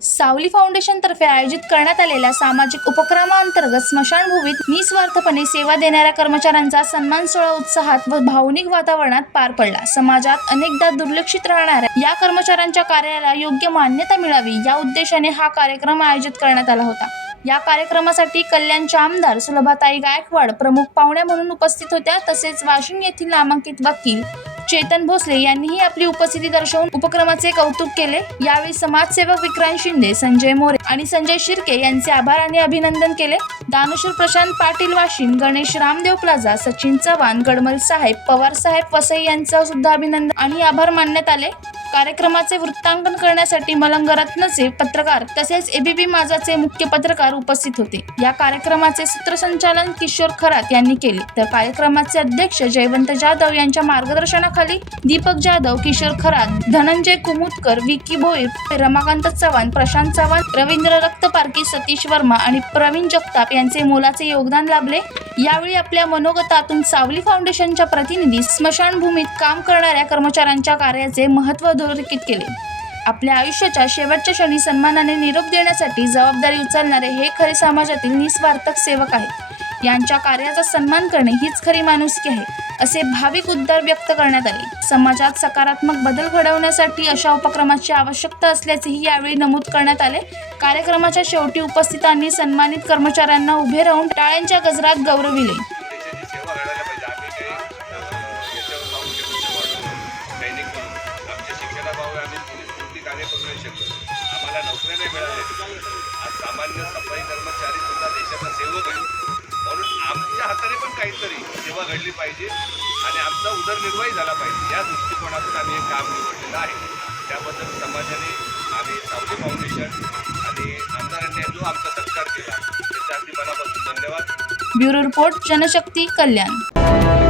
सावली फाउंडेशन तर्फे आयोजित करण्यात आलेल्या सामाजिक उपक्रमांतर्गत स्मशानभूमीत निस्वार्थपणे सेवा देणाऱ्या कर्मचाऱ्यांचा सन्मान सोहळा उत्साहात व भावनिक वातावरणात पार पडला। समाजात अनेकदा दुर्लक्षित राहणाऱ्या या कर्मचाऱ्यांच्या कार्याला योग्य मान्यता मिळावी या उद्देशाने हा कार्यक्रम आयोजित करण्यात आला होता। या कार्यक्रमासाठी कल्याणच्या आमदार सुलभाताई गायकवाड प्रमुख पाहुण्या म्हणून उपस्थित होत्या। तसेच वाशिम येथील नामांकित वकील चेतन भोसले यांनीही आपली उपस्थिती दर्शवून उपक्रमाचे कौतुक केले। यावेळी समाजसेवक विक्रांत शिंदे, संजय मोरे आणि संजय शिर्के यांचे आभार आणि अभिनंदन केले। दानशूर प्रशांत पाटील वाशिम, गणेश रामदेव प्लाझा, सचिन चव्हाण, गडमल साहेब, पवार साहेब वसई यांचं सुद्धा अभिनंदन आणि आभार मानण्यात आले। कार्यक्रमाचे वृत्तांकन करण्यासाठी मलंग रत्नचे पत्रकार तसेच एबीपी माझाचे मुख्य पत्रकार उपस्थित होते। या कार्यक्रमाचे सूत्रसंचालन किशोर खरात यांनी केले, तर कार्यक्रमाचे अध्यक्ष जयवंत जाधव यांच्या मार्गदर्शनाखाली दीपक जाधव, किशोर खरात, धनंजय कुमुदकर, विकी भोईर, रमाकांत चव्हाण, प्रशांत चव्हाण, रवींद्र रक्तपारकी, सतीश वर्मा आणि प्रवीण जगताप यांचे मोलाचे योगदान लाभले। यावेळी आपल्या मनोगतातून सावली फाउंडेशनच्या प्रतिनिधी स्मशानभूमीत काम करणाऱ्या कर्मचाऱ्यांच्या कार्याचे महत्त्व अधोरेखित केले। आपल्या आयुष्याच्या शेवटच्या क्षणी सन्मानाने निरोप देण्यासाठी जबाबदारी उचलणारे हे खरे समाजातील निस्वार्थक सेवक आहेत। यांच्या कार्याचा सन्मान करणे हीच खरी माणुसकी आहे, असे भाविक उद्गार व्यक्त करण्यात आले। समाजात सकारात्मक बदल घडवण्यासाठी अशा उपक्रमाची आवश्यकता असल्याचेही यावेळी नमूद करण्यात आले। कार्यक्रमाच्या शेवटी उपस्थितांनी सन्मानित कर्मचाऱ्यांना उभे राहून टाळ्यांच्या गजरात गौरविले। आम्हाला नोकऱ्या नाही मिळाल्या, आज सामान्य सफाई कर्मचारी सुद्धा देशाचा सेवक आहे, म्हणून आमच्या हाताने पण काहीतरी सेवा घडली पाहिजे आणि आमचा उदरनिर्वाह झाला पाहिजे या दृष्टिकोनातून आम्ही हे काम निवडलेलं आहे। त्याबद्दल समाजाने आम्ही सावली फाउंडेशन आणि आमदारांनी जो आमचा सत्कार केला त्याच्या अगदी मनापासून धन्यवाद। ब्युरो रिपोर्ट, जनशक्ती, कल्याण।